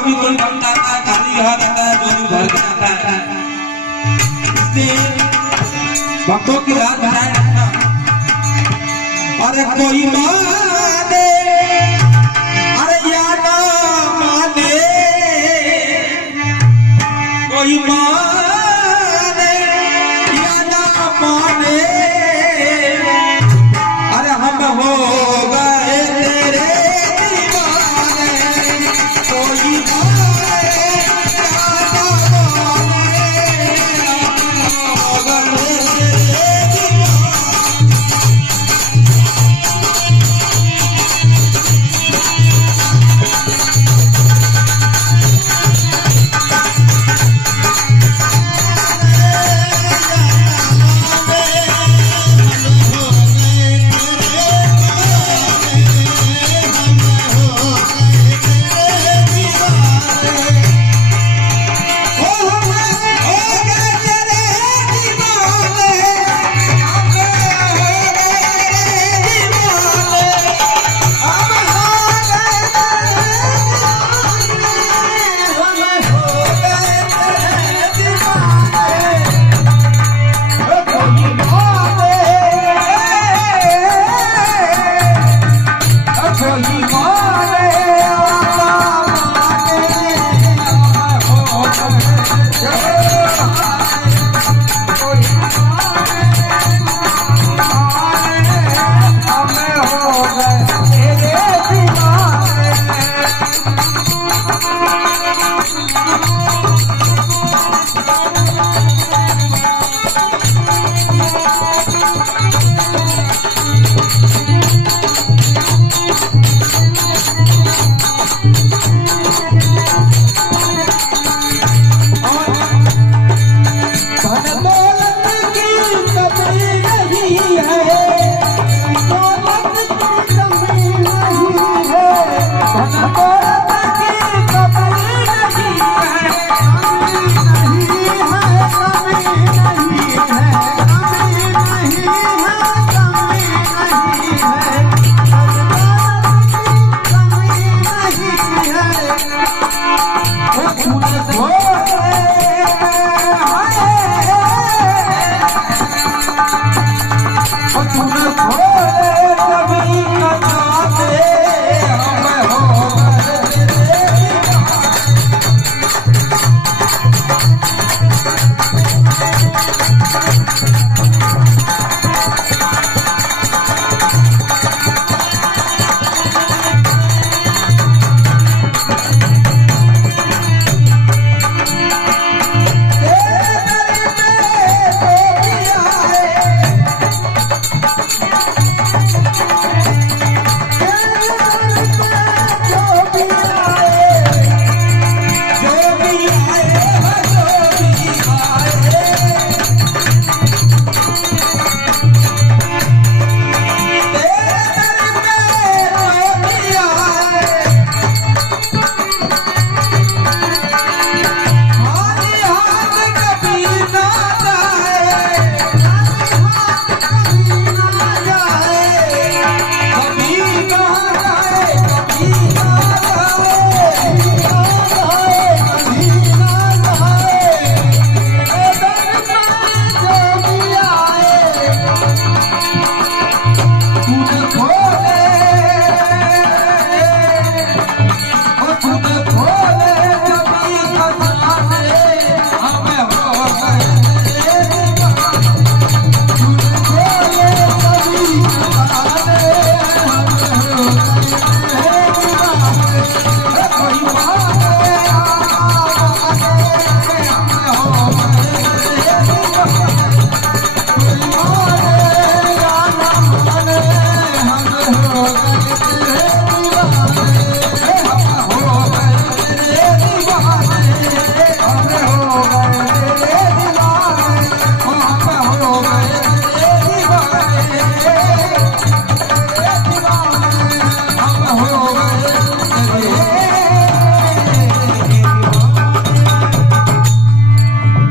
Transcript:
कभी कोई भक्त आता है खाली हाथ आता है झोली भर के आता है। इसलिए भक्तों की रात बनाए रखना। अरे कोई माने अरे या ना माने कोई माने या ना माने अरे हम हो गए तेरे दीवाने कोई माने या ना माने हम हो गए तेरे तूने खोले कभी